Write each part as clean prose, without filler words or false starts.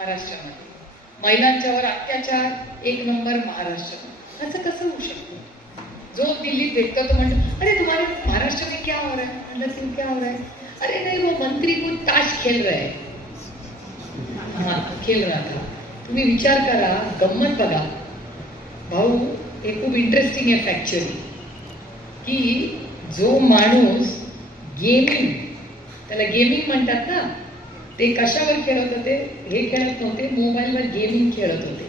महाराष्ट्रामध्ये महिलांच्यावर अत्याचार एक नंबर महाराष्ट्र। असं कसं होऊ शकतं? जो दिल्लीत भेटतो तो म्हणतो अरे तुम्हारे महाराष्ट्र में क्या हो रहा है, मतलब क्यों क्या हो रहा है? अरे नहीं वो मंत्री को ताश खेल रहे हैं। हाँ खेल रहा था। तुम्ही विचार करा, गंमत बघा भाऊ, हे खूप इंटरेस्टिंग आहे फॅक्च्युअली, की जो माणूस गेमिंग, त्याला गेमिंग म्हणतात ना, ते कशावर खेळत होते? हे खेळत नव्हते, मोबाईलवर गेमिंग खेळत होते।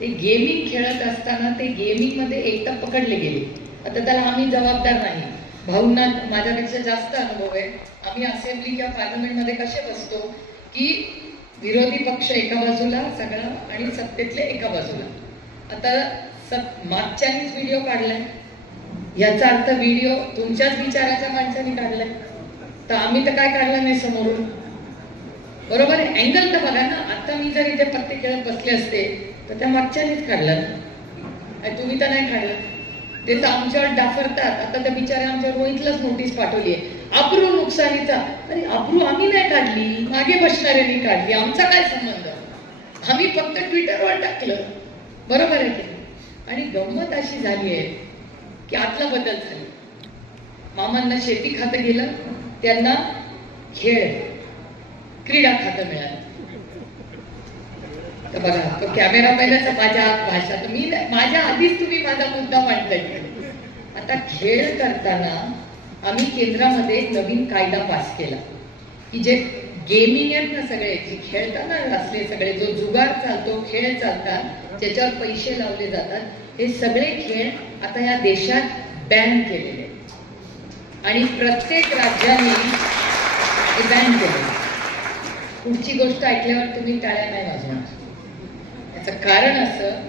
ते गेमिंग खेळत असताना ते गेमिंग मध्ये एकटा पकडले गेले। आता त्याला आम्ही जबाबदार नाही, भाऊंना माझ्यापेक्षा जास्त अनुभव आहे। आम्ही असेंब्ली किंवा पार्लमेंटमध्ये कसे बसतो की विरोधी पक्ष एका बाजूला सगळा आणि सत्तेतले एका बाजूला। आता मागच्यानीच व्हिडिओ काढलाय, याचा अर्थ व्हिडिओ तुमच्याच विचाराच्या माणसाने काढलाय, तर आम्ही तर काय काढलं नाही समोरून, बरोबर आहे? अँगल तर बघा ना। आता मी जर इथे पत्ते खेळत बसले असते तर त्या मागच्यानीच काढलं, तुम्ही तर नाही काढलं। ते तर आमच्यावर डाफरतात। आता त्या बिचाऱ्या आमच्या रोहितलाच नोटीस पाठवली आहे अब्रू नुकसानीचा। अरे अब्रू आम्ही नाही काढली, मागे बसणाऱ्यांनी काढली, आमचा काय संबंध? आम्ही फक्त ट्विटरवर टाकलं, बरोबर आहे की? आणि गंमत अशी झाली आहे की आतला बदल झाला। मामांना शेती खातं गेलं, त्यांना खेळ क्रीडा खातं मिळालं। तर बघा, तो कॅमेरा पहिल्याचा माझ्या आत भाषा, तर मी माझ्या आधीच तुम्ही माझा मुद्दा मांडताय। आता खेळ करताना आम्ही केंद्रामध्ये एक नवीन कायदा पास केला की जे गेमिंग आहेत ना, सगळे जे खेळताना असले सगळे, जो जुगार चालतो, खेळ चालतात, ज्याच्यावर पैसे लावले जातात, हे सगळे खेळ आता या देशात बॅन केलेले आहेत आणि प्रत्येक राज्याने हे बॅन केले। पुढची गोष्ट ऐकल्यावर तुम्ही टाळ्या नाही वाजवणार। याचं कारण असं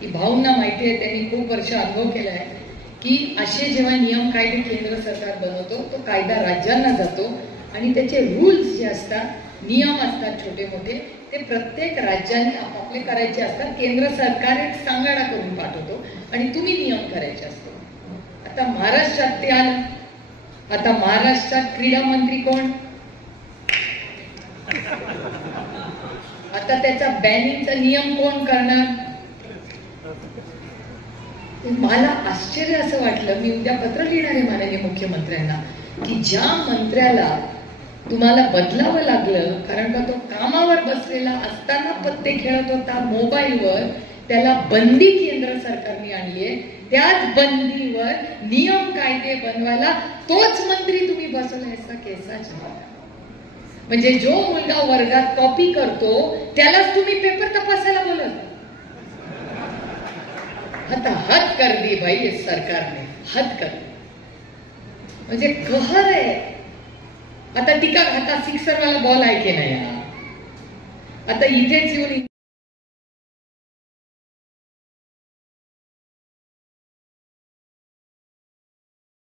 की भाऊंना माहिती आहे, त्यांनी खूप वर्ष अनुभव केला आहे की असे जेव्हा नियम कायदे केंद्र सरकार बनवतो, तो कायदा राज्यांना जातो आणि त्याचे रूल्स जे असतात, नियम असतात छोटे मोठे, ते प्रत्येक राज्यांनी आपापले करायचे असतात। केंद्र सरकार एक सांगाडा करून पाठवतो आणि तुम्ही नियम करायचे असतात। आता महाराष्ट्रात ते आलं। आता महाराष्ट्रात क्रीडा मंत्री कोण? आता त्याचा बॅनिंगचा नियम कोण करणार? मला आश्चर्य असं वाटलं, मी उद्या पत्र लिहिणार आहे माननीय मुख्यमंत्र्यांना, की ज्या मंत्र्याला तुम्हाला बदलावं लागलं कारण का तो कामावर बसलेला असताना पत्ते खेळत होता मोबाईलवर, त्याला बंदी केंद्र सरकारने आणली आहे। त्याच बंदीवर नियम कायदे बनवायला तोच मंत्री तुम्ही बसवला, याचा केसाच नाही। म्हणजे जो मुलगा वर्गात कॉपी करतो त्यालाच तुम्ही पेपर तपासायला बोलत। आता हद कर दी भाई इस सरकारने, हद कर, म्हणजे कहर आहे। आता टीका, आता सिक्सर वाला बॉल आहे की नाही, आता इथेच येऊन